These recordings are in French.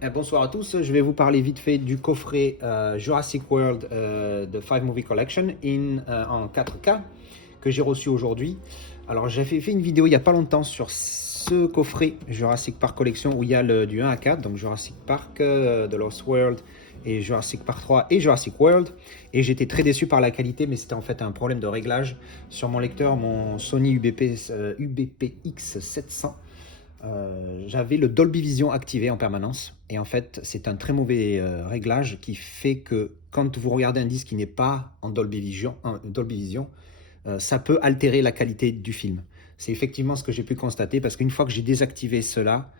Bonsoir à tous, je vais vous parler vite fait du coffret Jurassic World de 5 Movie Collection en 4K que j'ai reçu aujourd'hui. Alors j'avais fait une vidéo il n'y a pas longtemps sur ce coffret Jurassic Park Collection où il y a du 1 à 4, donc Jurassic Park, The Lost World et Jurassic Park 3 et Jurassic World. Et j'étais très déçu par la qualité, mais c'était en fait un problème de réglage sur mon lecteur, mon Sony UBPX 700. J'avais le Dolby Vision activé en permanence et en fait c'est un très mauvais réglage qui fait que quand vous regardez un disque qui n'est pas en Dolby Vision, ça peut altérer la qualité du film. C'est effectivement ce que j'ai pu constater parce qu'une fois que j'ai désactivé cela,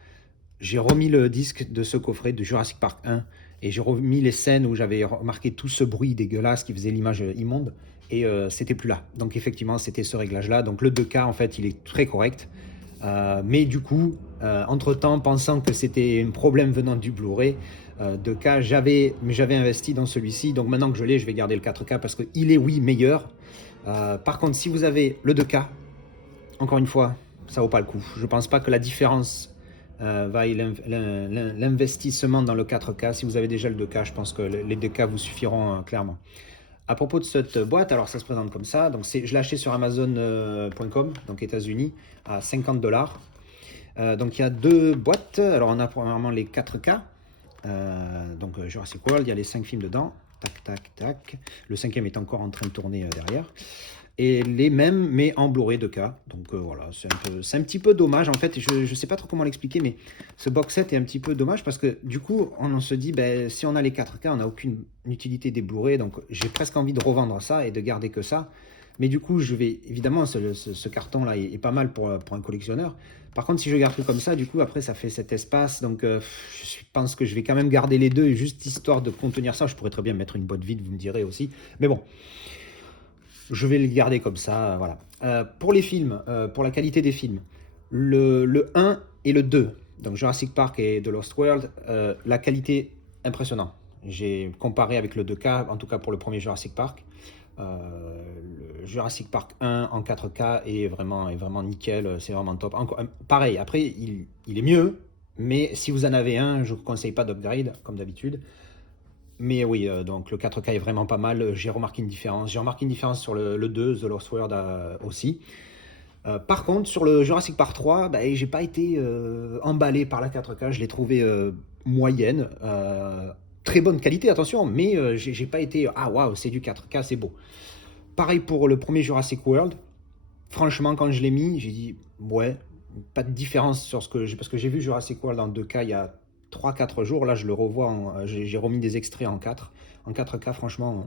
j'ai remis le disque de ce coffret de Jurassic Park 1 et j'ai remis les scènes où j'avais remarqué tout ce bruit dégueulasse qui faisait l'image immonde et c'était plus là. Donc effectivement c'était ce réglage là. Donc le 2K en fait il est très correct. Mais du coup, entre-temps, pensant que c'était un problème venant du Blu-ray, 2K, j'avais investi dans celui-ci. Donc maintenant que je l'ai, je vais garder le 4K parce qu'il est, oui, meilleur. Par contre, si vous avez le 2K, encore une fois, ça vaut pas le coup. Je pense pas que la différence vaille l'investissement dans le 4K. Si vous avez déjà le 2K, je pense que les 2K vous suffiront clairement. À propos de cette boîte, alors ça se présente comme ça. Donc je l'ai acheté sur Amazon.com, donc États-Unis, à 50 $. Donc il y a deux boîtes. Alors on a premièrement les 4K, donc Jurassic World, il y a les 5 films dedans. Tac, tac, tac. Le cinquième est encore en train de tourner derrière. Et les mêmes, mais en Blu-ray 2K. Donc voilà, c'est un petit peu dommage. En fait, je ne sais pas trop comment l'expliquer, mais ce box set est un petit peu dommage parce que du coup, on se dit, ben, si on a les 4K, on n'a aucune utilité des Blu-ray. Donc j'ai presque envie de revendre ça et de garder que ça. Mais du coup, je vais évidemment, ce carton-là est pas mal pour un collectionneur. Par contre, si je garde tout comme ça, du coup, après, ça fait cet espace. Donc, je pense que je vais quand même garder les deux, juste histoire de contenir ça. Je pourrais très bien mettre une boîte vide, vous me direz aussi. Mais bon, je vais le garder comme ça, voilà. Pour les films, pour la qualité des films, le 1 et le 2, donc Jurassic Park et The Lost World, la qualité impressionnante. J'ai comparé avec le 2K, en tout cas pour le premier Jurassic Park. Le Jurassic Park 1 en 4K est vraiment nickel, c'est vraiment top. Pareil, après, il est mieux, mais si vous en avez un, je ne vous conseille pas d'upgrade, comme d'habitude. Mais oui, donc le 4K est vraiment pas mal. J'ai remarqué une différence. J'ai remarqué une différence sur le 2, The Lost World aussi. Par contre, sur le Jurassic Park 3, bah, j'ai pas été emballé par la 4K. Je l'ai trouvé moyenne. Très bonne qualité, attention, mais j'ai pas été ah waouh, c'est du 4K, c'est beau. Pareil pour le premier Jurassic World. Franchement, quand je l'ai mis, j'ai dit ouais, pas de différence sur ce que j'ai. Parce que j'ai vu Jurassic World en 2K il y a 3-4 jours. Là, je le revois, j'ai remis des extraits en 4K, franchement.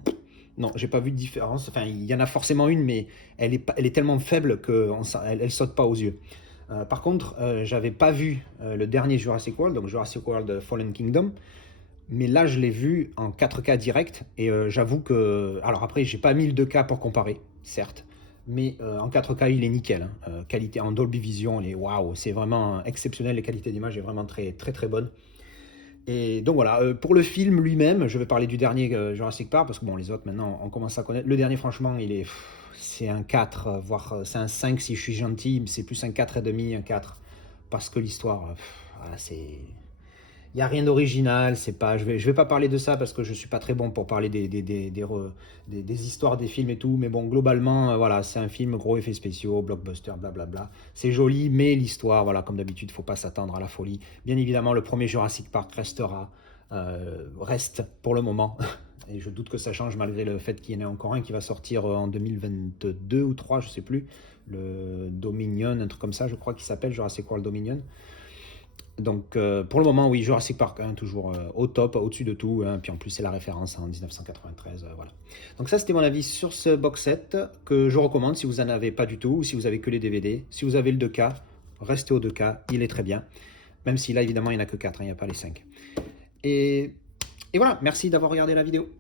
Non, j'ai pas vu de différence. Enfin, il y en a forcément une, mais elle est tellement faible qu'elle saute pas aux yeux. Par contre, j'avais pas vu le dernier Jurassic World, donc Jurassic World Fallen Kingdom, mais là je l'ai vu en 4K direct et j'avoue que, alors après j'ai pas mis le 2K pour comparer, certes, mais en 4K il est nickel, hein. Qualité en Dolby Vision, waouh, c'est vraiment exceptionnel, les qualités d'image est vraiment très très très bonne. Et donc voilà, pour le film lui-même, je vais parler du dernier Jurassic Park, parce que bon, les autres maintenant on commence à connaître. Le dernier, franchement, c'est un 4, voire c'est un 5 si je suis gentil, c'est plus un 4,5, un 4. Parce que l'histoire, voilà, il n'y a rien d'original, c'est pas, je vais pas parler de ça parce que je suis pas très bon pour parler des histoires des films et tout, mais bon, globalement, voilà, c'est un film, gros effets spéciaux, blockbuster, blablabla. C'est joli, mais l'histoire, voilà, comme d'habitude, faut pas s'attendre à la folie. Bien évidemment, le premier Jurassic Park reste pour le moment, et je doute que ça change malgré le fait qu'il y en ait encore un qui va sortir en 2022 ou 3, je sais plus, le Dominion, un truc comme ça, je crois qu'il s'appelle Jurassic World Dominion. Donc pour le moment, oui, Jurassic Park 1, toujours au top, au-dessus de tout, hein. Puis en plus, c'est la référence en 1993, voilà. Donc ça, c'était mon avis sur ce box set que je recommande si vous n'en avez pas du tout, ou si vous avez que les DVD. Si vous avez le 2K, restez au 2K, il est très bien. Même si là, évidemment, il n'y en a que 4, hein, il n'y a pas les 5. Et voilà, merci d'avoir regardé la vidéo.